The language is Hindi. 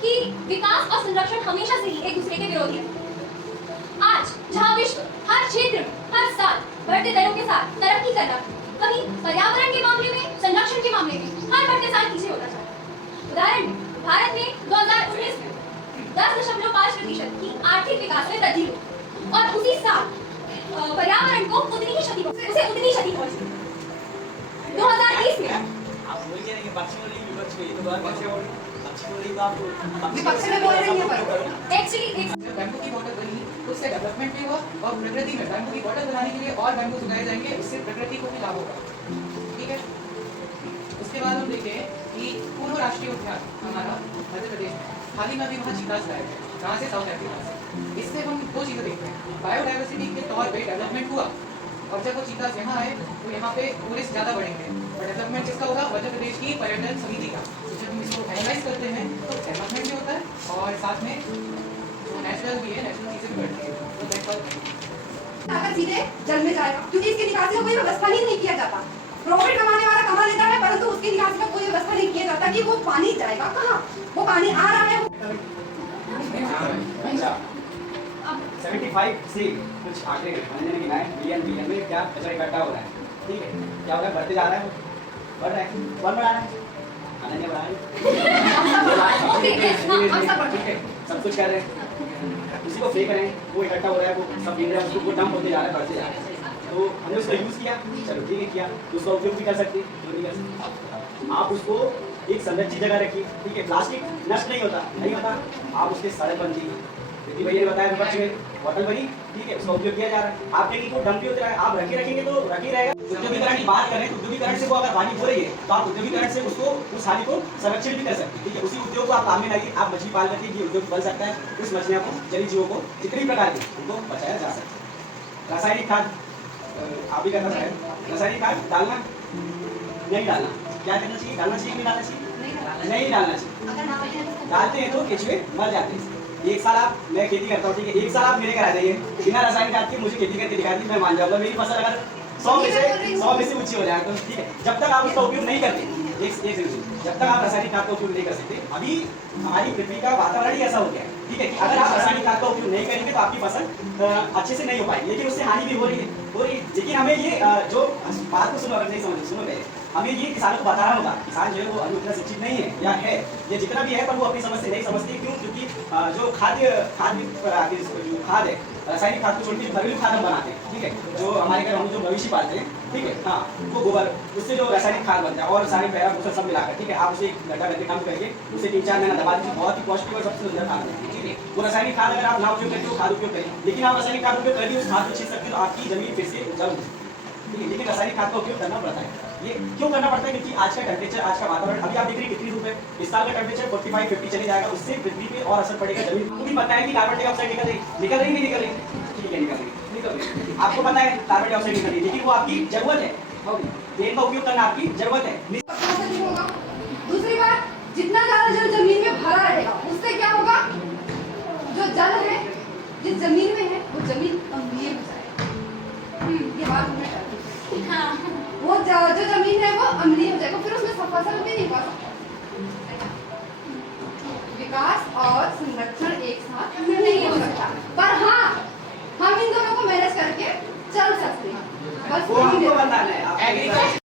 कि विकास और संरक्षण हमेशा से ही एक दूसरे के विरोधी है। आज जहां विश्व हर क्षेत्र में हर साल बढ़ते दरों के साथ तरक्की कर रहा है, वहीं पर्यावरण के मामले में, संरक्षण के मामले में हर बढ़ते साल पीछे होता जा रहा है। उदाहरण में भारत में 2019 में 10.5% की आर्थिक विकास में वृद्धि हुई और उसी साल पर्यावरण को उतनी ही क्षति पहुंची। 2030 में आप बोल के नहीं पक्षी वाली विपक्ष में, ये तो बात पक्षी वाली तो आपको विपक्ष में बोल रही है, पर एक्चुअली बैम्बू की बॉटल बनी, उससे डेवलपमेंट भी हुआ और प्रकृति में बैम्बू की बॉटल बनाने के लिए और बैम्बू उगाए जाएंगे, इससे प्रकृति को भी लाभ होगा। ठीक है। उसके बाद हम देखें कि पूर्व राष्ट्रीय उद्यान हमारा मध्य प्रदेश में हाल ही में अभी वहाँ चीतास लाए थे, कहाँ से? साउथ अफ्रीका से। इससे हम दो चीज़ें देखते हैं, बायोडाइवर्सिटी के तौर पे डेवलपमेंट हुआ और जब वो चीतास यहाँ आए तो यहाँ पे टूरिस्ट ज़्यादा बढ़ेंगे और डेवलपमेंट किसका होगा? मध्य प्रदेश की पर्यटन समिति का। जब हम इसको एनालाइज करते हैं तो डेवलपमेंट भी होता है और साथ में जो नेचुरल भी है, नेचुरल चीज़ें भी बढ़ती है। तो दैट अगर सीधे जल में जाएगा क्योंकि इसकी निकासी का कोई व्यवस्था ही नहीं किया जाता। प्रॉफिट कमाने वाला कमा लेता है परंतु उसकी निकासी का कोई व्यवस्था नहीं किया जाता कि वो पानी जाएगा कहाँ, वो पानी आ रहा है। अच्छा 75 से कुछ आंकड़े मैंने गिनाए, बिलियन में क्या कचरा इकट्ठा हो रहा है। ठीक है, क्या हो रहा है? बढ़ते जा रहा है, बढ़ रहा है, कौन बढ़ा रहा है? अनन्या बढ़ा रही है। ठीक है, सब कुछ कर रहे हैं, उसी को फेंक रहे हैं, वो इकट्ठा हो रहा है, वो सब गिर रहा है, उसको डंप होते जा रहा है, बढ़ते जा रहा है। तो हमने उसका यूज़ किया, चलो ठीक है किया, तो उसका उपयोग भी कर सकते हैं, क्यों नहीं कर सकते? आप उसको एक संरक्षित जगह रखिए। ठीक है, प्लास्टिक नष्ट नहीं होता, आप उसके सड़क बन दीजिए। क्योंकि भैया ने बताया विपक्ष में बॉटल बनी, ठीक है, उसका उपयोग किया जा रहा है। आप कहेंगे तो डंप भी होता है, आप रखेंगे तो रख ही रहेगा। उद्योगीकरण की बात करें तो उद्योगीकरण से वो अगर हानि हो रही है तो आप उद्योगीकरण से उसको उस हानि को संरक्षित भी कर सकते हैं। ठीक है, उसी उद्योग को आप काम में लाइए, आप मछली पाल करके ये उद्योग बन सकता है, उस मछलियों को, जलीय जीवों को जितनी प्रकार के उनको बचाया जा सकता है। रासायनिक खाद आप ही करना चाहें, रासायनिक खाद डालना नहीं डालना, क्या करना चाहिए? डालना चाहिए नहीं डालना चाहिए? नहीं डालना चाहिए। डालते हैं तो केंचुए मर जाते हैं। एक साल मैं खेती करता हूँ, ठीक है, एक साल आप मेरे घर आ जाइए बिना रासायनिक खाद के, मुझे खेती करके दिखा दी, मैं मान जाऊंगा मेरी फसल अगर 100 में से ऊंची हो जाए तो ठीक है। जब तक आप उसका उपयोग नहीं करते, जब तक आप रासायनिक खाद का उपयोग नहीं कर सकते, अभी हमारी पृथ्वी का वातावरण ही ऐसा हो गया है। ठीक है, अगर आप रासायनिक खाद का उपयोग नहीं करेंगे तो आपकी फसल अच्छे से नहीं हो पाएगी, लेकिन उससे हानि भी हो रही है। लेकिन हमें ये जो बात को सुनो, अगर नहीं समझ सुनो पहले, हमें ये किसानों को बताना होगा। किसान जो है वो अभी उतना शिक्षित नहीं है या है, ये जितना भी है पर वो अपनी समझ से नहीं समझते। क्यों? क्योंकि जो खाद है, रासायनिक खाद को छोड़ के घरेलू खाद हम बनाते हैं। ठीक है, जो हमारे घर हम जो मवेशी पालते हैं, ठीक है, हाँ, वो गोबर, उससे जो रासायनिक खाद बनता है और सारे पैरा भूसा सब मिलाकर, ठीक है, आप उसे गड्ढा करके कम करके उसे 3-4 महीना दबा दीजिए, बहुत ही पौष्टिक और सबसे सुंदर खाद है। ठीक है, वो रासायनिक खाद अगर आप ना उपयोग करके वो खाद उपयोग करें, लेकिन आप रासायनिक खाद उपयोग करके उस खाद को छीन सकते हो तो आपकी जमीन फिर से उपजाऊ होगी। ठीक है, लेकिन रासायनिक खाद का उपयोग करना पड़ता है। ये क्यों करना पड़ता है? क्योंकि आज का टेम्परेचर, आज का वातावरण, अभी आप देख रहे हैं कितनी धूप है, इस साल का टेम्परेचर 45-50 चले जाएगा, उससे पृथ्वी पे और असर पड़ेगा। जमीन को भी पता है कि कार्बन डाइऑक्साइड निकल रही नहीं निकल रही? ठीक है, निकल रही। आपको पता है कार्बन डाइऑक्साइड निकल रही है, लेकिन वो आपकी जरूरत है, तेल का उपयोग करना आपकी जरूरत है। दूसरी बात, जितना ज्यादा जल जमीन में भरा रहेगा उससे क्या होगा? जो जल है जिस जमीन में है वो जमीन अम्लीय हो जाएगी। ये बात हमने कर दी। वो जो जमीन है वो अम्लीय हो जाएगा, फिर उसमें फसल भी नहीं पा सकता। विकास और संरक्षण एक साथ नहीं हो सकता, पर हाँ हम इन दोनों को मैनेज करके चल सकते हैं। बस